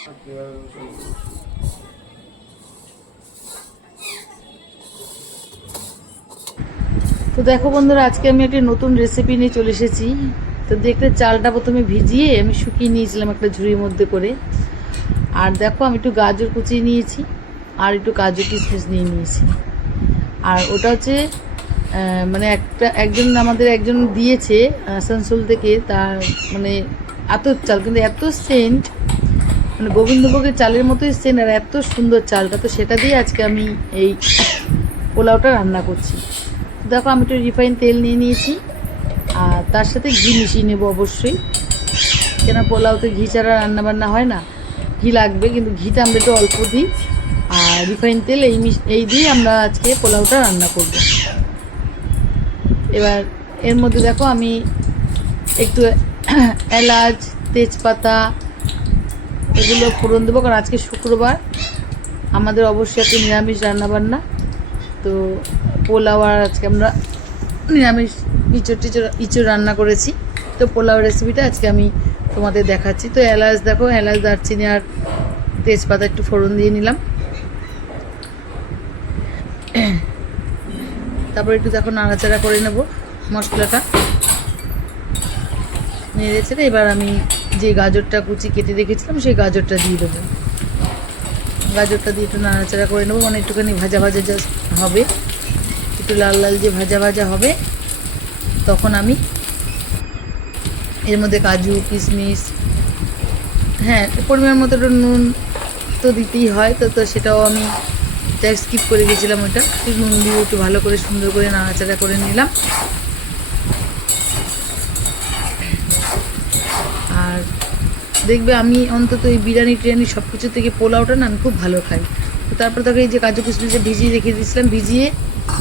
তো দেখো বন্ধুরা, আজকে আমি একটা নতুন রেসিপি নিয়ে চলে এসেছি। তো দেখতে চালটা প্রথমে ভিজিয়ে আমি শুকিয়ে নিয়েছিলাম একটা ঝুড়ির মধ্যে করে। আর দেখো আমি একটু গাজর কুচিয়ে নিয়েছি আর একটু কাজু কিশমিশ নিয়ে নিয়েছি। আর ওটা হচ্ছে মানে আমাদের একজন দিয়েছে আসানসোল থেকে, তার মানে আতর চাল, কিন্তু এত সেন্ট, মানে গোবিন্দভোগের চালের মতোই সেন্ট, আর এত সুন্দর চালটা। তো সেটা দিয়ে আজকে আমি এই পোলাওটা রান্না করছি। দেখো আমি একটু রিফাইন তেল নিয়ে নিয়েছি আর তার সাথে ঘি মিশিয়ে নেবো অবশ্যই, কেন পোলাওতে ঘি ছাড়া রান্নাবান্না হয় না, ঘি লাগবে, কিন্তু ঘিটা আমরা একটু অল্প দিই। আর রিফাইন তেল এই দিয়ে আমরা আজকে পোলাওটা রান্না করব। এবার এর মধ্যে দেখো আমি একটু এলাচ, তেজপাতা এগুলো ফোড়ন দেবো, কারণ আজকে শুক্রবার, আমাদের অবশ্যই একটা নিরামিষ রান্নাবান্না। তো পোলাও আর আজকে আমরা নিরামিষ ইঁচড় রান্না করেছি। তো পোলাও রেসিপিটা আজকে আমি তোমাদের দেখাচ্ছি। তো এলাচ দেখো, এলাচ, দারচিনি আর তেজপাতা একটু ফোড়ন দিয়ে নিলাম। তারপর একটু দেখো নাড়াচাড়া করে নেব মশলাটা নেড়েছে। এবার আমি যে গাজরটা কুচি কেটে রেখেছিলাম সেই গাজরটা দিয়ে দেবো। গাজরটা দিয়ে একটু নাড়াচাড়া করে নেবো, মানে একটুখানি ভাজা ভাজা জাস্ট হবে, একটু লাল লাল যে ভাজা ভাজা হবে, তখন আমি এর মধ্যে কাজু কিশমিশ, হ্যাঁ পরিমাণ মতো একটু নুন তো দিতেই হয়, তো সেটাও আমি যাই স্কিপ করে গেছিলাম, ওটা একটু নুন দিয়ে একটু ভালো করে সুন্দর করে নাড়াচাড়া করে নিলাম। আর দেখবে আমি অন্তত এই বিরিয়ানি সব কিছু থেকে পোলাওটা না আমি খুব ভালো খাই। তো তারপর তাকে এই যে কাজু কিশমিশটা ভিজিয়ে রেখে দিয়েছিলাম, ভিজিয়ে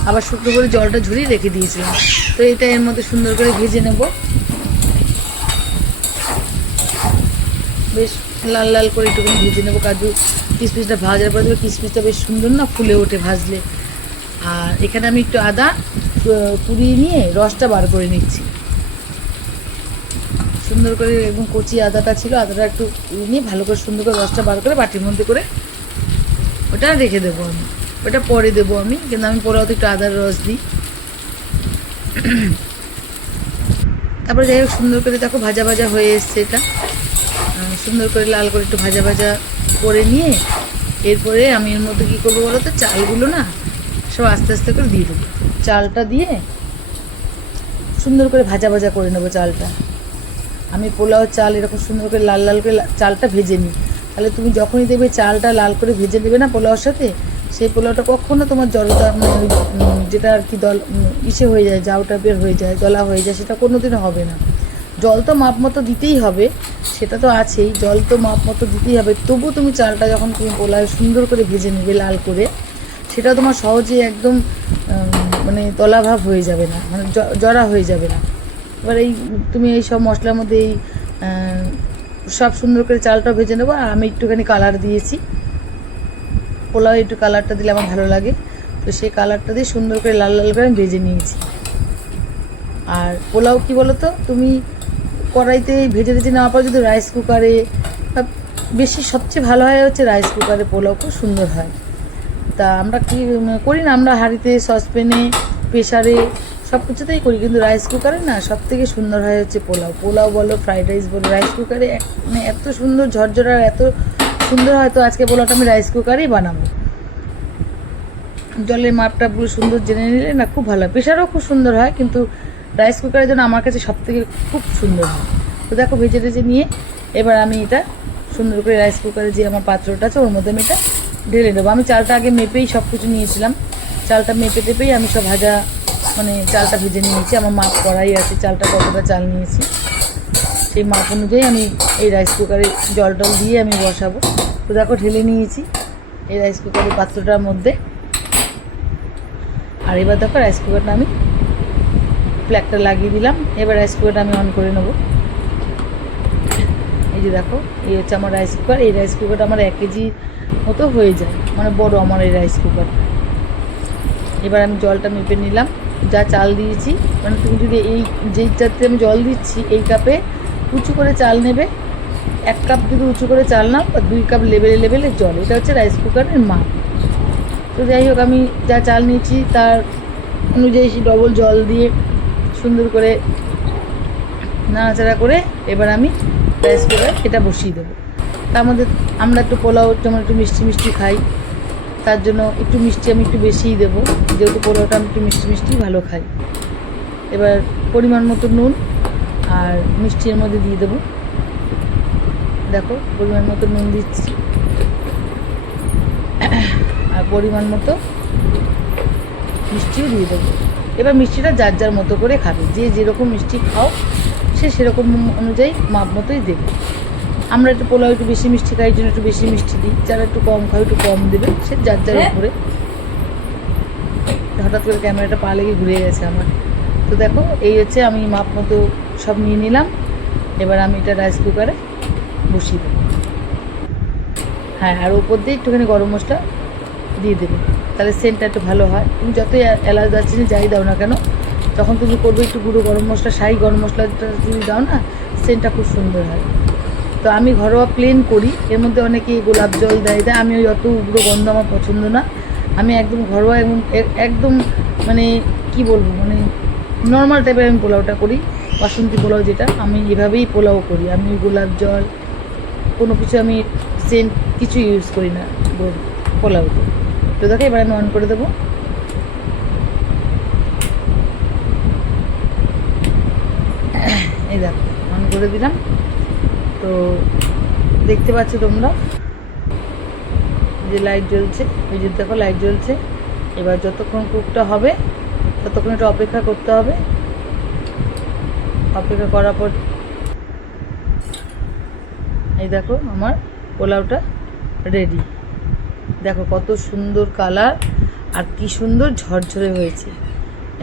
আবার শুকনো করে জলটা ঝরিয়ে রেখে দিয়েছিলাম। তো এটা এর মধ্যে সুন্দর করে ভেজে নেব, বেশ লাল লাল করে একটুখানি ভেজে নেবো। কাজু কিশমিশটা ভাজার পর কিশমিশটা বেশ সুন্দর না ফুলে ওঠে ভাজলে। আর এখানে আমি একটু আদা কুড়িয়ে নিয়ে রসটা বার করে নিচ্ছি সুন্দর করে, এবং কচি আদাটা ছিল, আদাটা একটু নিয়ে ভালো করে সুন্দর করে রসটা বার করে বাটির মধ্যে করে ওটা রেখে দেবো আমি, ওটা পরে দেবো আমি, কিন্তু আমি পোলাওতে একটু আদার রস দিই। তারপরে যাই হোক সুন্দর করে দেখো ভাজা ভাজা হয়ে এসছে, এটা সুন্দর করে লাল করে একটু ভাজা ভাজা করে নিয়ে এরপরে আমি এর মধ্যে কী করবো বলো তো, চালগুলো না সব আস্তে আস্তে করে দিয়ে দেবো। চালটা দিয়ে সুন্দর করে ভাজা ভাজা করে নেবো চালটা। আমি পোলাও চাল এরকম সুন্দর করে লাল লাল করে চালটা ভেজে নিই, তাহলে তুমি যখনই দেবে চালটা লাল করে ভেজে দেবে না পোলাওর সাথে, সেই পোলাওটা কখনো তোমার জলটা মানে যেটা আর কি ইসে হয়ে যায়, জাউটা বের হয়ে যায়, জলা হয়ে যায়, সেটা কোনো দিনও হবে না। জল তো মাপ মতো দিতেই হবে, সেটা তো আছেই, জল তো মাপ মতো দিতেই হবে। তবু তুমি চালটা যখন তুমি পোলাও সুন্দর করে ভেজে নেবে লাল করে, সেটা তোমার সহজে একদম মানে তলাভাব হয়ে যাবে না, মানে জড়া হয়ে যাবে না। এবার এই তুমি এই সব মশলার মধ্যে এই সব সুন্দর করে চালটা ভেজে নেবো। আর আমি একটুখানি কালার দিয়েছি, পোলাও একটু কালারটা দিলে আমার ভালো লাগে, তো সেই কালারটা দিয়ে সুন্দর করে লাল লাল করে আমি ভেজে নিয়েছি। আর পোলাও কি বলো তো, তুমি কড়াইতে ভেজে ভেজে নেওয়ার পর যদি রাইস কুকারে, বেশি সবচেয়ে ভালো হয় হচ্ছে রাইস কুকারে পোলাও খুব সুন্দর হয়। তা আমরা কি করি না, আমরা হাঁড়িতে, সসপ্যানে, প্রেশারে সব কিছুতেই করি, কিন্তু রাইস কুকারে না সব থেকে সুন্দর হয় হচ্ছে পোলাও বলো, ফ্রাইড রাইস বলো, রাইস কুকারে মানে এত সুন্দর ঝরঝরা, এত সুন্দর হয়। তো আজকে পোলাওটা আমি রাইস কুকারেই বানাবো। জলের মাপটাগুলো সুন্দর জেনে নিলে না খুব ভালো হয়। প্রেশারও খুব সুন্দর হয়, কিন্তু রাইস কুকারের জন্য আমার কাছে সব থেকে খুব সুন্দর হয়। তো দেখো ভেজে ভেজে নিয়ে এবার আমি এটা সুন্দর করে রাইস কুকারে যে আমার পাত্রটা আছে ওর মধ্যে আমি এটা ঢেলে দেবো। আমি চালটা আগে মেপেই সব কিছু নিয়েছিলাম, চালটা মেপে টেপেই আমি সব ভাজা মানে চালটা ভেজে নিয়েছি, আমার মাপ করাই আছে চালটা কতটা চাল নিয়েছি, সেই মাপ অনুযায়ী আমি এই রাইস কুকারে জল টল দিয়ে আমি বসাবো। তো দেখো ঢেলে নিয়েছি এই রাইস কুকারের পাত্রটার মধ্যে। আর এবার দেখো রাইস কুকারটা আমি প্লাগটা লাগিয়ে দিলাম। এবার রাইস কুকারটা আমি অন করে নেবো। এই যে দেখো এই হচ্ছে আমার রাইস কুকার। এই রাইস কুকারটা আমার 1 কেজি মতো হয়ে যায়, মানে বড় আমার এই রাইস কুকারটা। এবার আমি জলটা মেপে নিলাম, যা চাল দিয়েছি, মানে তুমি যদি এই যেই চালতে আমি জল দিচ্ছি এই কাপে উঁচু করে চাল নেবে, 1 কাপ যদি উঁচু করে চাল নাও বা 2 কাপ লেভেলে লেভেলে জল, এটা হচ্ছে রাইস কুকারের মাপ। তো যাই হোক, আমি যা চাল নিয়েছি তার অনুযায়ী ডবল জল দিয়ে সুন্দর করে নাড়াচাড়া করে এবার আমি রাইস কুকার এটা বসিয়ে দেবো। তার মধ্যে আমরা একটু পোলাও যেমন একটু মিষ্টি মিষ্টি খাই, তার জন্য একটু মিষ্টি আমি একটু বেশিই দেবো, যেহেতু পোলাওটা আমি একটু মিষ্টি মিষ্টি ভালো খাই। এবার পরিমাণ মতো নুন আর মিষ্টির মধ্যে দিয়ে দেবো। দেখো পরিমাণ মতো নুন দিচ্ছি আর পরিমাণ মতো মিষ্টিও দিয়ে দেবো। এবার মিষ্টিটা যার যার মতো করে খাবে, যে যেরকম মিষ্টি খাও সে সেরকম অনুযায়ী মাপ মতোই দেবে। আমরা একটু পোলাও একটু বেশি মিষ্টি খাই, জন্য একটু বেশি মিষ্টি দিই, যারা একটু কম খায় একটু কম দেবে, সে যার যার উপরে। হঠাৎ করে ক্যামেরাটা পা লেগে ঘুরে গেছে আমার। তো দেখো এই হচ্ছে আমি মাপ মতো সব নিয়ে নিলাম। এবার আমি এটা রাইস কুকারে বসিয়ে দেবো। হ্যাঁ, আর ওপর দিয়ে একটুখানি গরম মশলা দিয়ে দেবে, তাহলে সেন্টটা একটু ভালো হয়। তুমি যতই এলাচ দারচিনি যাই দাও না কেন, যখন তুমি করবে একটু গুঁড়ো গরম মশলা, শাহি গরম মশলাটা যদি দাও না, সেন্টটা খুব সুন্দর হয়। তো আমি ঘরোয়া প্লেন করি, এর মধ্যে অনেকে গোলাপ জল দেয়, আমি ওই অত উগ্র গন্ধ আমার পছন্দ না। আমি একদম ঘরোয়া এবং একদম মানে কি বলবো, মানে নর্মাল টাইপের আমি পোলাওটা করি, বাসন্তী পোলাও যেটা, আমি এভাবেই পোলাও করি। আমি গোলাপ জল কোনো কিছু আমি সেন্ট কিছু ইউজ করি না পোলাওতে। তো দেখো এবার আমি অন করে দেবো। এই দেখো অন করে দিলাম। তো দেখতে পাচ্ছ তোমরা যে লাইট জ্বলছে, ওই যে দেখো লাইট জ্বলছে। এবার যতক্ষণ কুকটা হবে ততক্ষণ একটু অপেক্ষা করতে হবে। অপেক্ষা করার পর এই দেখো আমার পোলাওটা রেডি। দেখো কত সুন্দর কালার আর কি সুন্দর ঝরঝরে হয়েছে,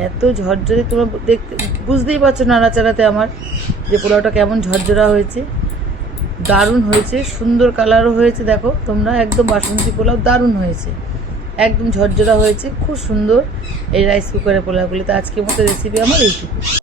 এত ঝরঝরে তোমরা দেখতে বুঝতেই পারছো নাড়াচাড়াতে আমার যে পোলাওটা কেমন ঝরঝরা হয়েছে। দারুণ হয়েছে, সুন্দর কালারও হয়েছে। দেখো তোমরা একদম বাসন্তী পোলাও দারুণ হয়েছে, একদম ঝরঝরা হয়েছে, খুব সুন্দর এই রাইস কুকারে পোলাওগুলি। তো আজকের মতো রেসিপি আমার এইটুকু।